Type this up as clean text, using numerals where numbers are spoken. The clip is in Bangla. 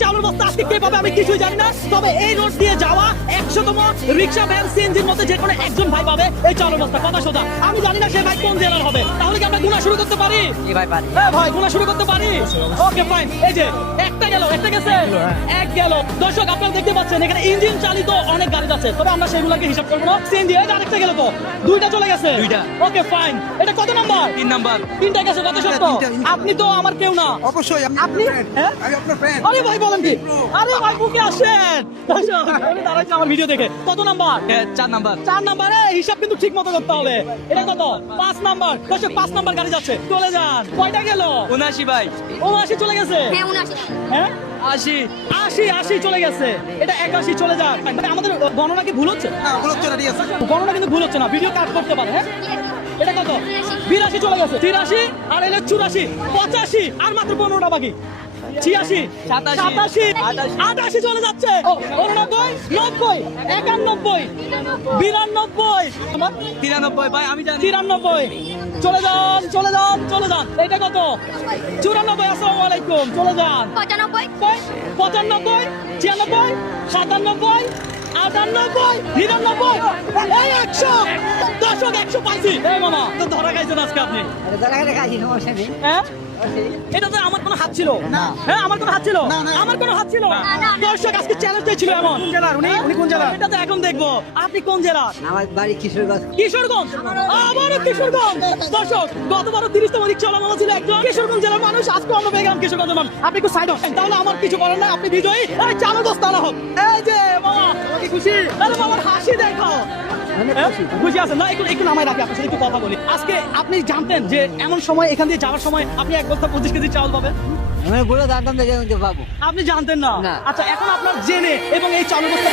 চাউলের বস্তা আজকে কে পাবে আমি কিছুই জানি না, তবে এই রোড দিয়ে যাওয়া 100তম রিক্সা ভ্যান সিএনজির মধ্যে যে কোনো একজন ভাই পাবে এই চাউলের বস্তা, কথা সোজা। আমি জানি না সে ভাই কোন জেলার হবে, তাহলে কি আমরা গুণা শুরু করতে পারি? হ্যাঁ ভাই, গুণা শুরু করতে পারি। ওকে ফাইন, এই যে একটা গেল, একটা গেছে, এক গেল। দর্শক আপনারা দেখতে পাচ্ছেন এখানে ইঞ্জিন চালিত অনেক গাড়ি আছে, তবে আমরা সেগুলোকে হিসাব করবো না। সিএনজি এই যে আরেকটা গেল, তো দুইটা চলে গেছে। ওকে ফাইন, এটা কত নাম্বার? 3 নাম্বার। তিনটা গেছে, কত সত্য? আপনি তো আমার কেউ না। অবশ্যই আপনি? হ্যাঁ? আমি আপনার ফ্যান। আরে ভাই বলেন কি? আরে ভাই বুকে আসেন। দর্শক উনি দাঁড়াইছে আমার ভিডিও দেখে। কত নাম্বার? 4 নাম্বার। 4 নাম্বারে হিসাব কিন্তু ঠিক মতো করতে হবে। এটা কত? 5 নাম্বার। দর্শক 5 নাম্বার গাড়ি যাচ্ছে, চলে যান। কয়টা গেল? 79 ভাই। 79 চলে গেছে। হ্যাঁ 79 হ্যাঁ 80। 80 চলে গেছে। এটা 81 চলে যাক। মানে আমাদের গণনা কি ভুল হচ্ছে? না, ভুল হচ্ছে না, ঠিক আছে। গণনা কিন্তু ভুল হচ্ছে না, ভিডিও কাট করতে পারে। হ্যাঁ এটা কত? 82 চলে গেছে। 83 আর এলে 84, 85 আর মাত্র 15টা বাকি। 86, 87, 88 চলে যাচ্ছে। 89, 90, 91, 92, 93 ভাই, আমি জানি। 93 চলে যান, চলে যান, চলে যান। এটা কত? 94। আসসালামু আলাইকুম, চলে যান। 95 95, 96, 97, 98, 99, এই 100। দর্শক 100 পাইছি। এই মামা তো ধরা খাইছেন আজকে আপনি। হ্যাঁ এটা তো আমার কোনো হাত ছিল না। হ্যাঁ আমার কোনো হাত ছিল না, না। আমার কোনো হাত ছিল না। না। দর্শক আজকে চ্যালেঞ্জটাই ছিল এমন। কোন জেলার উনি কোন জেলার? এটা তো এখন দেখবো। আপনি কোন জেলার? আমার বাড়ি কিশোরগঞ্জ। কিশোরগঞ্জ। আবারও কিশোরগঞ্জ। দর্শক গতবার 30তম রিকশাওয়ালা মামা ছিল একজন কিশোরগঞ্জ জেলার মানুষ, আজকে আমরা পেয়ে গেলাম কিশোরগঞ্জের মানুষ। আপনি একটু সাইড হন, তাহলে আমার কিছু করার নাই, আপনি বিজয়ী। এই চালু দোস্ত হোক। এই যে মামা কি খুশি? আরে মামার হাসি দেখো। হ্যাঁ? খুশি আছেন না? একটু নামায় রাখি, আপনার সাথে একটু কথা বলি। আজকে আপনি জানতেন যে এমন সময় এখান দিয়ে যাওয়ার সময় আপনি 1 বস্তা 25 কেজি চাউল পাবেন? আমি বলে জানতাম যে পাবো। আপনি জানতেন না? না। আচ্ছা এখন আপনার জেনে এবং এই চাউল বস্তা